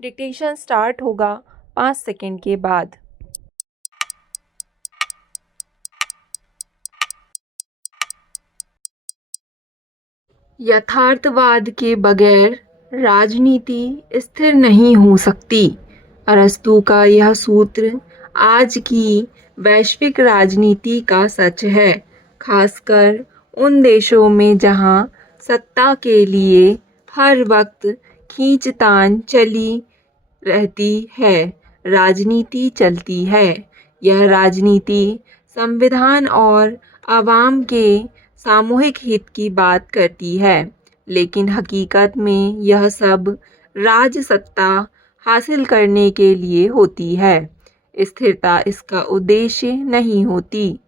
Dictation start होगा 5 second के बाद। यथार्थवाद के बगैर राजनीति स्थिर नहीं हो सकती। अरस्तू का यह सूत्र आज की वैश्विक राजनीति का सच है, खासकर उन देशों में जहां सत्ता के लिए हर वक्त खींचतान चली रहती है, राजनीति चलती है। यह राजनीति संविधान और आवाम के सामूहिक हित की बात करती है, लेकिन हकीकत में यह सब राजसत्ता हासिल करने के लिए होती है। स्थिरता इसका उद्देश्य नहीं होती।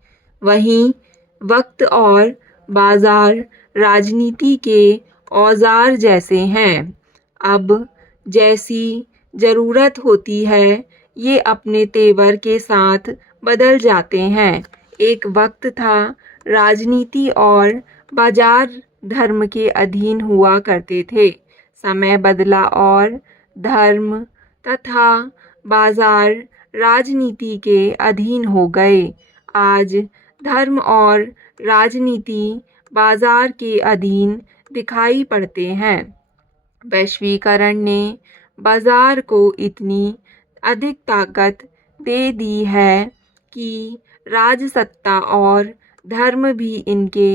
वहीं वक्त और बाजार राजनीति के औजार जैसे हैं। अब जैसी ज़रूरत होती है, ये अपने तेवर के साथ बदल जाते हैं। एक वक्त था राजनीति और बाजार धर्म के अधीन हुआ करते थे। समय बदला और धर्म तथा बाजार राजनीति के अधीन हो गए। आज धर्म और राजनीति बाजार के अधीन दिखाई पड़ते हैं। वैश्वीकरण ने बाजार को इतनी अधिक ताकत दे दी है कि राजसत्ता और धर्म भी इनके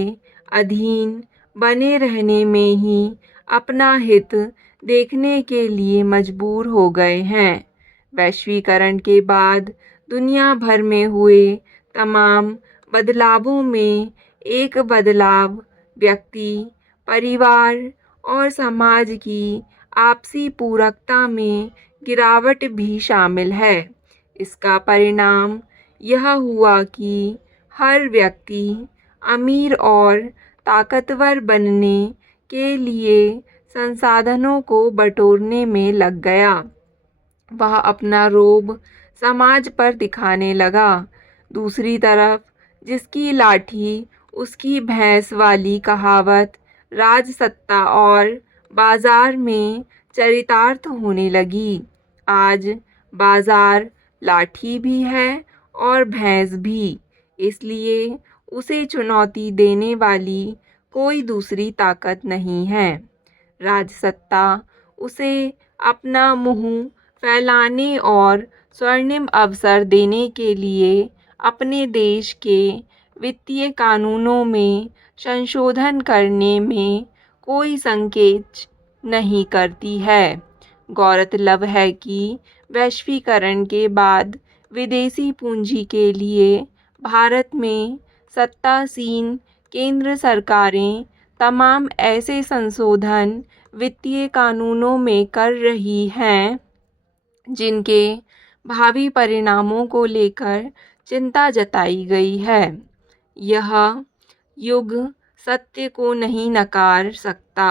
अधीन बने रहने में ही अपना हित देखने के लिए मजबूर हो गए हैं। वैश्वीकरण के बाद दुनिया भर में हुए तमाम बदलावों में एक बदलाव व्यक्ति, परिवार और समाज की आपसी पूरकता में गिरावट भी शामिल है। इसका परिणाम यह हुआ कि हर व्यक्ति अमीर और ताकतवर बनने के लिए संसाधनों को बटोरने में लग गया। वह अपना रोब समाज पर दिखाने लगा। दूसरी तरफ जिसकी लाठी उसकी भैंस वाली कहावत राजसत्ता और बाजार में चरितार्थ होने लगी। आज बाजार लाठी भी है और भैंस भी, इसलिए उसे चुनौती देने वाली कोई दूसरी ताकत नहीं है। राजसत्ता उसे अपना मुंह फैलाने और स्वर्णिम अवसर देने के लिए अपने देश के वित्तीय कानूनों में संशोधन करने में कोई संकोच नहीं करती है। गौरतलब है कि वैश्वीकरण के बाद विदेशी पूंजी के लिए भारत में सत्तासीन केंद्र सरकारें तमाम ऐसे संशोधन वित्तीय कानूनों में कर रही हैं जिनके भावी परिणामों को लेकर चिंता जताई गई है। यह युग सत्य को नहीं नकार सकता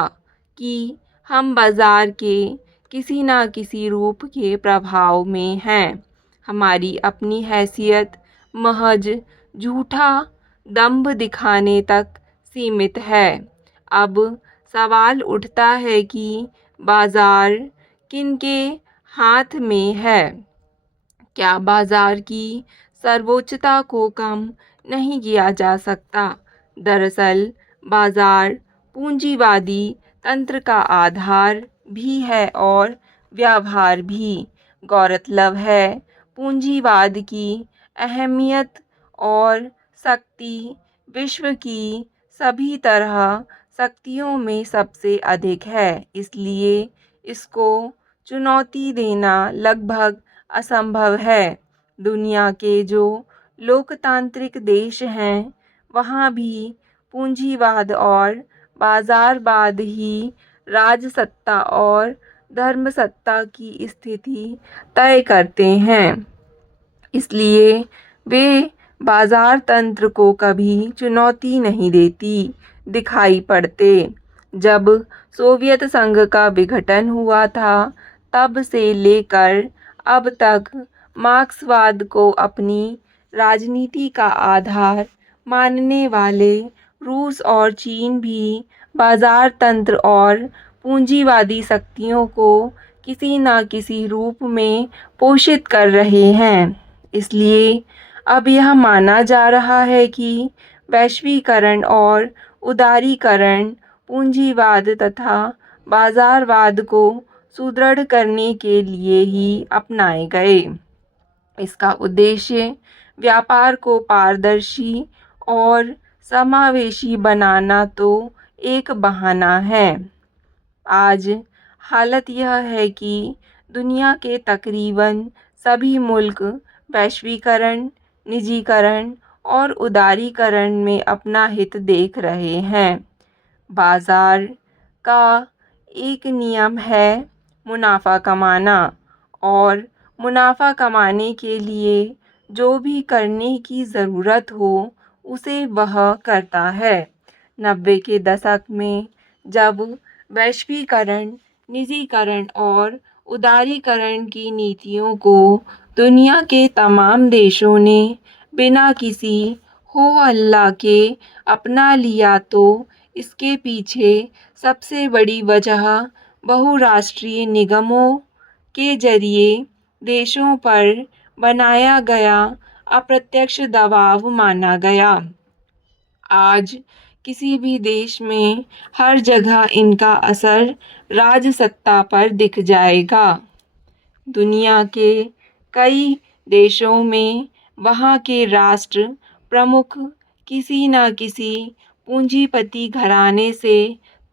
कि हम बाजार के किसी न किसी रूप के प्रभाव में हैं। हमारी अपनी हैसियत महज झूठा दंभ दिखाने तक सीमित है। अब सवाल उठता है कि बाजार किनके हाथ में है? क्या बाजार की सर्वोच्चता को कम नहीं किया जा सकता? दरअसल बाजार पूंजीवादी तंत्र का आधार भी है और व्यवहार भी। गौरतलब है, पूंजीवाद की अहमियत और शक्ति विश्व की सभी तरह शक्तियों में सबसे अधिक है, इसलिए इसको चुनौती देना लगभग असंभव है। दुनिया के जो लोकतांत्रिक देश हैं, वहाँ भी पूंजीवाद और बाजारवाद ही राजसत्ता और धर्मसत्ता की स्थिति तय करते हैं। इसलिए वे बाजार तंत्र को कभी चुनौती नहीं देती दिखाई पड़ते। जब सोवियत संघ का विघटन हुआ था, तब से लेकर अब तक मार्क्सवाद को अपनी राजनीति का आधार मानने वाले रूस और चीन भी बाजार तंत्र और पूंजीवादी शक्तियों को किसी न किसी रूप में पोषित कर रहे हैं। इसलिए अब यह माना जा रहा है कि वैश्वीकरण और उदारीकरण पूंजीवाद तथा बाजारवाद को सुदृढ़ करने के लिए ही अपनाए गए। इसका उद्देश्य व्यापार को पारदर्शी और समावेशी बनाना तो एक बहाना है। आज हालत यह है कि दुनिया के तकरीबन सभी मुल्क वैश्वीकरण, निजीकरण और उदारीकरण में अपना हित देख रहे हैं। बाजार का एक नियम है मुनाफा कमाना, और मुनाफा कमाने के लिए जो भी करने की ज़रूरत हो उसे वह करता है। 90 के दशक में जब वैश्वीकरण, निजीकरण और उदारीकरण की नीतियों को दुनिया के तमाम देशों ने बिना किसी हो हल्ला के अपना लिया, तो इसके पीछे सबसे बड़ी वजह बहुराष्ट्रीय निगमों के जरिए देशों पर बनाया गया अप्रत्यक्ष दबाव माना गया। आज किसी भी देश में हर जगह इनका असर राजसत्ता पर दिख जाएगा। दुनिया के कई देशों में वहाँ के राष्ट्र प्रमुख किसी न किसी पूंजीपति घराने से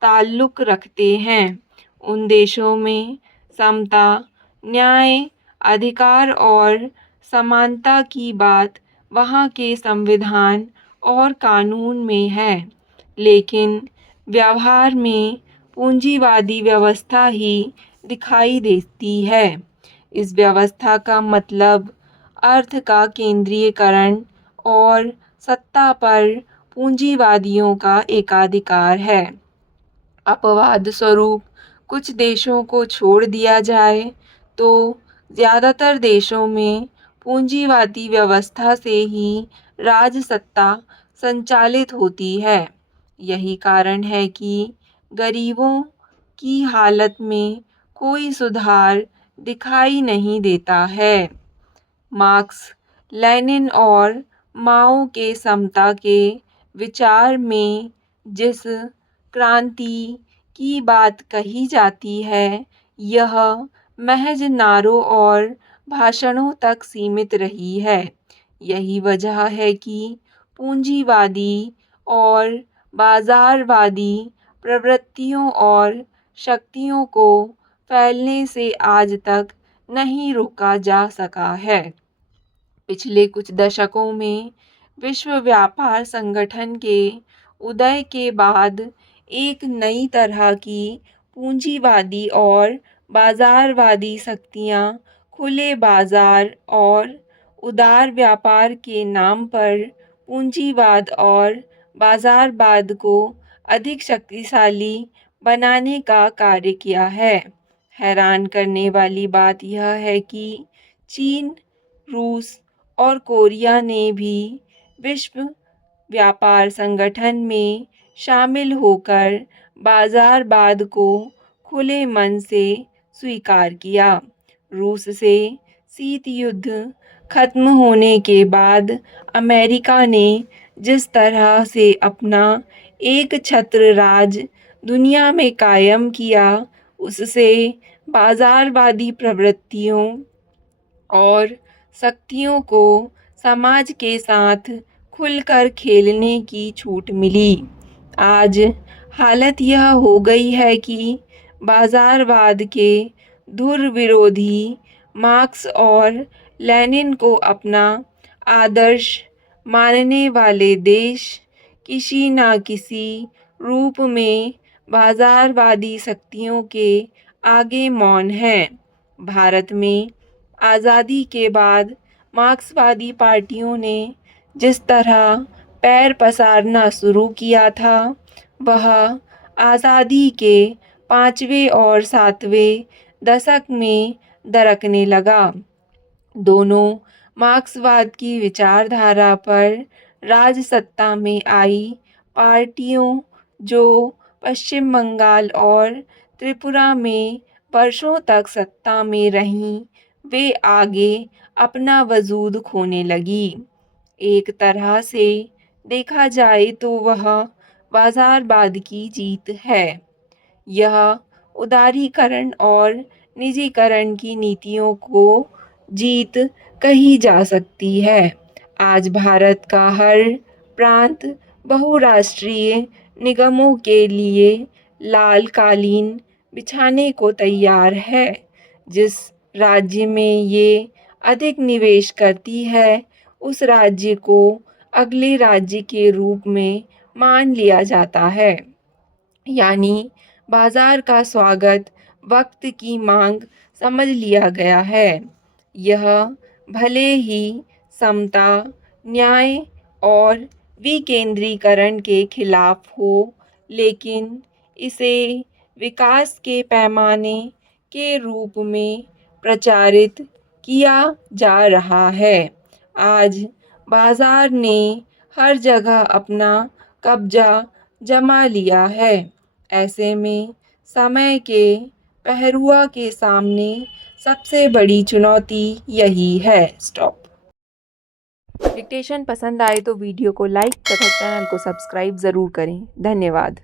ताल्लुक़ रखते हैं। उन देशों में समता, न्याय, अधिकार और समानता की बात वहाँ के संविधान और कानून में है, लेकिन व्यवहार में पूंजीवादी व्यवस्था ही दिखाई देती है। इस व्यवस्था का मतलब अर्थ का केंद्रीयकरण और सत्ता पर पूंजीवादियों का एकाधिकार है। अपवाद स्वरूप कुछ देशों को छोड़ दिया जाए तो ज़्यादातर देशों में पूंजीवादी व्यवस्था से ही राजसत्ता संचालित होती है। यही कारण है कि गरीबों की हालत में कोई सुधार दिखाई नहीं देता है। मार्क्स, लेनिन और माओ के समता के विचार में जिस क्रांति की बात कही जाती है, यह महज नारों और भाषणों तक सीमित रही है। यही वजह है कि पूंजीवादी और बाजारवादी प्रवृत्तियों और शक्तियों को फैलने से आज तक नहीं रोका जा सका है। पिछले कुछ दशकों में विश्व व्यापार संगठन के उदय के बाद एक नई तरह की पूंजीवादी और बाजारवादी शक्तियां खुले बाजार और उदार व्यापार के नाम पर पूंजीवाद और बाजारवाद को अधिक शक्तिशाली बनाने का कार्य किया है। हैरान करने वाली बात यह है कि चीन, रूस और कोरिया ने भी विश्व व्यापार संगठन में शामिल होकर बाजारवाद को खुले मन से स्वीकार किया। रूस से शीत युद्ध खत्म होने के बाद अमेरिका ने जिस तरह से अपना एक छत्र राज दुनिया में कायम किया, उससे बाजारवादी प्रवृत्तियों और शक्तियों को समाज के साथ खुलकर खेलने की छूट मिली। आज हालत यह हो गई है कि बाजारवाद के धुर विरोधी मार्क्स और लेनिन को अपना आदर्श मानने वाले देश किसी न किसी रूप में बाजारवादी शक्तियों के आगे मौन हैं। भारत में आज़ादी के बाद मार्क्सवादी पार्टियों ने जिस तरह पैर पसारना शुरू किया था, वह आज़ादी के 5वें और 7वें दशक में दरकने लगा। दोनों मार्क्सवाद की विचारधारा पर राजसत्ता में आई पार्टियों, जो पश्चिम बंगाल और त्रिपुरा में वर्षों तक सत्ता में रहीं, वे आगे अपना वजूद खोने लगी। एक तरह से देखा जाए तो वह बाजारवाद की जीत है। यह उदारीकरण और निजीकरण की नीतियों को जीत कही जा सकती है। आज भारत का हर प्रांत बहुराष्ट्रीय निगमों के लिए लाल कालीन बिछाने को तैयार है। जिस राज्य में ये अधिक निवेश करती है, उस राज्य को अगले राज्य के रूप में मान लिया जाता है। यानी बाजार का स्वागत वक्त की मांग समझ लिया गया है। यह भले ही समता, न्याय और विकेंद्रीकरण के खिलाफ हो, लेकिन इसे विकास के पैमाने के रूप में प्रचारित किया जा रहा है। आज बाजार ने हर जगह अपना कब्जा जमा लिया है। ऐसे में समय के पहरुआ के सामने सबसे बड़ी चुनौती यही है। स्टॉप। डिक्टेशन पसंद आए तो वीडियो को लाइक तथा चैनल को सब्सक्राइब ज़रूर करें। धन्यवाद।